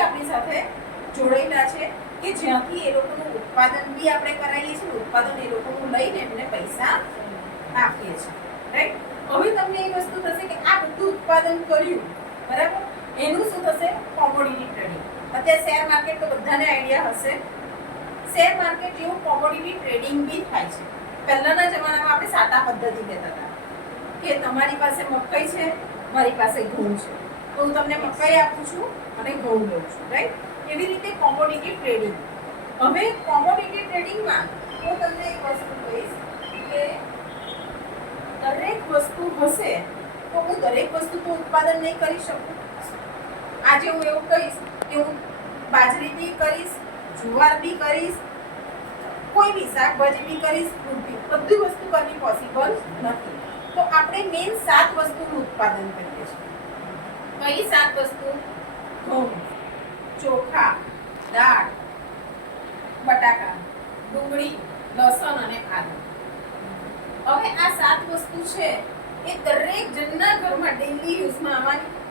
વર્ષોથી આપણી સાથે જોડાયેલા છે કે જ્યાંથી એ લોકોનું ઉત્પાદન બી આપણે કરાવીએ છીએ, ઉત્પાદન એ લોકોનું લઈને એમને પૈસા આપીએ છીએ, રાઈટ? હવે તમને એ વસ્તુ થશે કે આ બધું ઉત્પાદન કર્યું, બરાબર, એનું શું થશે? Commodity trading. અત્યારે શેર માર્કેટ તો બધાને આઈડિયા હશે. શેર માર્કેટ જેવું કોમોડિટી ટ્રેડિંગ બી થાય છે. પહેલાના જમાનામાં આપણે સાટા પદ્ધતિ કહેતા હતા કે તમારી પાસે મકાઈ છે, મારી પાસે ઘઉં છે, તો હું તમને મકાઈ આપું છું અને ઘઉં લઉં છું, રાઈટ? એવી રીતે કોમોડિટી ટ્રેડિંગ. હવે કોમોડિટી ટ્રેડિંગમાં હું તમને એક વસ્તુ કહીશ કે દરેક વસ્તુ હશે તો હું દરેક વસ્તુ તો ઉત્પાદન નહીં કરી શકું. આજે હું એવું કહીશ કે હું બાજરી બી કરીશ, જુવાર બી કરીશ, કોઈ બી શાકભાજી બી કરીશ, બધી વસ્તુ કરવી પોસિબલ નથી. તો આપણે મેઇન 7 વસ્તુનું ઉત્પાદન કરીએ છીએ. કઈ 7 વસ્તુ? ઘઉં, ચોખા, દાળ, બટાકા, ડુંગળી, લસણ અને આદુ. હવે આ 7 વસ્તુ છે એ દરેક જણના ઘરમાં ડેલી યુઝમાં આવવાની